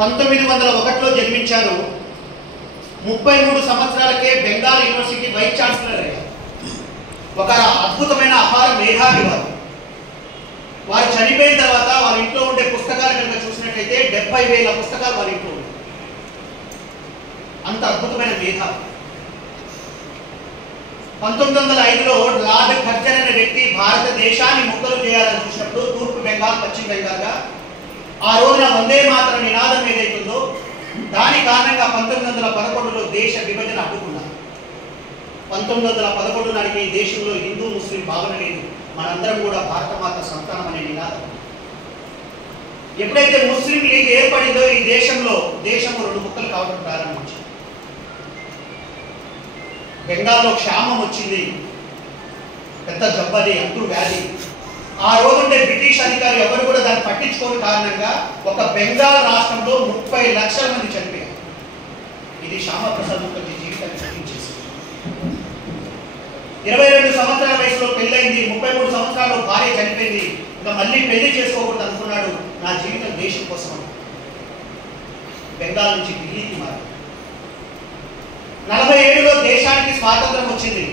1901లో జన్మించారు. 33 సంవత్సరాలకే Bengal university vice chancellor అయ్యారు. ఒక అద్భుతమైన అపార మేధావి వారు చనిపోయిన తర్వాత వాళ్ళ ఇంట్లో ఉండే పుస్తకాలు కనుక చూసినట్లయితే 70,000 పుస్తకాలు వాళ్ళ ఇంట్లో ఉన్నాయి. అంత అద్భుతమైన మేధావి. 1905లో లార్డ్ కర్జన్ అనే వ్యక్తి భారతదేశాన్ని ముక్కలు చేయాలని చూసినప్పుడు తూర్పు బెంగాల్ పశ్చిమ బెంగాల్గా ఆ రోజున వందే మాతరం నినాదం ఏదైతుందో దాని కారణంగా 1911లో దేశ విభజన అడ్డుకున్నారు. 1911 నాటికి దేశంలో హిందూ ముస్లిం భావన లేదు, మనందరం కూడా భారతమాత సంతానం అనే నినాదం. ఎప్పుడైతే ముస్లిం లీగ్ ఏర్పడిందో ఈ దేశము 2 ముక్కలు కావడం ప్రారంభించింది. బెంగాల్లో క్షామం వచ్చింది, పెద్ద జబ్బది, అంటూ వ్యాధి. ఆ రోజుండే బ్రిటిష్ అధికారులు ఎవరు కూడా దాన్ని పట్టించుకోని కారణంగా ఒక బెంగాల్ రాష్ట్రంలో 30 లక్షల మంది చనిపోయారు. ఇది శ్యామప్రసాద్ ముఖర్జీ జీవితాన్ని తగ్గించేసింది. 22 సంవత్సరాల వయసులో పెళ్ళైంది, 33 సంవత్సరాల్లో భార్య చనిపోయింది. ఇంకా మళ్ళీ పెళ్లి చేసుకోకూడదు అనుకున్నాడు. నా జీవితం దేశం కోసం. బెంగాల్ నుంచి ఢిల్లీకి మారాడు. 47లో దేశానికి స్వాతంత్రం వచ్చింది.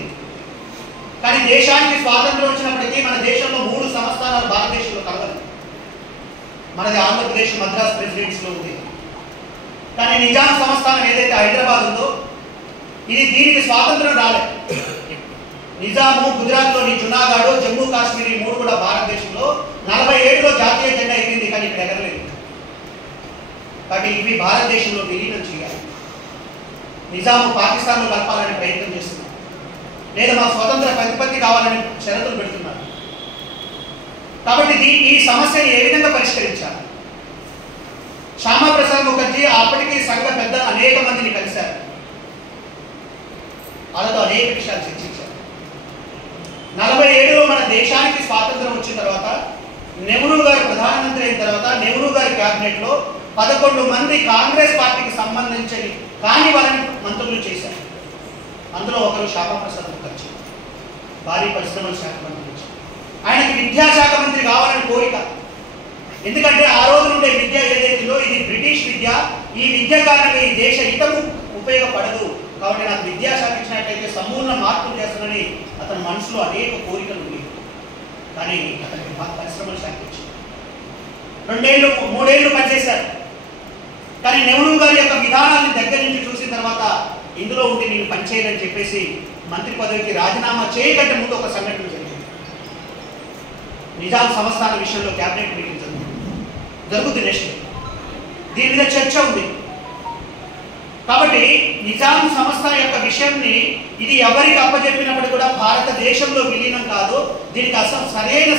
కానీ దేశానికి స్వాతంత్రం వచ్చినప్పటికీ మన దేశంలో 3 సంస్థానాలు భారతదేశంలో కలవదు. మనది ఆంధ్రప్రదేశ్ మద్రాస్ ప్రెసిడెన్సీలో ఉంది. కానీ నిజాం సంస్థానం ఏదైతే హైదరాబాద్ ఉందో దీనికి స్వాతంత్రం రాలేదు. నిజాము గుజరాత్లోని జునాగఢ్, జమ్మూ కాశ్మీర్ 3 కూడా భారతదేశంలో 47లో జాతీయ జెండా ఎగిరింది, కానీ ఇక్కడ ఎగరలేదు. కాబట్టి ఇవి భారతదేశంలో విలీనం చేయాలి. నిజాము పాకిస్తాన్లో కలపాలని ప్రయత్నం చేస్తున్నారు, లేదా మా స్వతంత్ర ప్రతిపత్తి కావాలని షరతులు పెడుతున్నారు. కాబట్టి ఈ సమస్యను ఏ విధంగా పరిష్కరించాలి? శ్యామప్రసాద్ ముఖర్జీ అప్పటికీ సంఘ పెద్దలు అనేక మందిని కలిశారు, వాళ్ళతో అనేక విషయాలు చర్చించారు. 47లో మన దేశానికి స్వాతంత్రం వచ్చిన తర్వాత నెహ్రూ గారు ప్రధానమంత్రి అయిన తర్వాత నెహ్రూ గారి క్యాబినెట్లో 11 మంది కాంగ్రెస్ పార్టీకి సంబంధించి కానీ వాళ్ళని మంత్రులు చేశారు. అందులో ఒకరు శ్యామప్రసాద్ ముఖర్జీ, భారీ పరిశ్రమల శాఖ మంత్రి. ఆయనకి విద్యాశాఖ మంత్రి కావాలని కోరిక. ఎందుకంటే ఆ రోజు నుండే విద్య ఏదైతుందో ఇది బ్రిటిష్ విద్య, ఈ విద్య కారణంగా ఈ దేశ హితము ఉపయోగపడదు, కాబట్టి నాకు విద్యాశాఖ ఇచ్చినట్లయితే సమూల మార్పులు చేస్తానని అతని మనసులో అనేక కోరికలు ఉన్నాయి. కానీ అతనికి పరిశ్రమల శాఖ ఇచ్చింది. 2 ఏళ్ళు పనిచేశారు. కానీ నెహ్రూ గారి యొక్క విధానాన్ని దగ్గర నుంచి చూసిన తర్వాత ఇందులో ఉండి నేను పనిచేయాలని చెప్పేసి మంత్రి పదవికి రాజీనామా చేయకంటే ముందు ఒక సంఘటన జరిగింది. నిజాం సంస్థాన విషయంలో క్యాబినెట్ మీటింగ్ జరుగుతుంది. నెక్స్ట్ దీని మీద చర్చ ఉంది. కాబట్టి నిజాం సంస్థ యొక్క విషయాన్ని ఇది ఎవరికి అప్పచెప్పినప్పుడు కూడా భారతదేశంలో విలీనం కాదు, దీనికి అసలు సరైన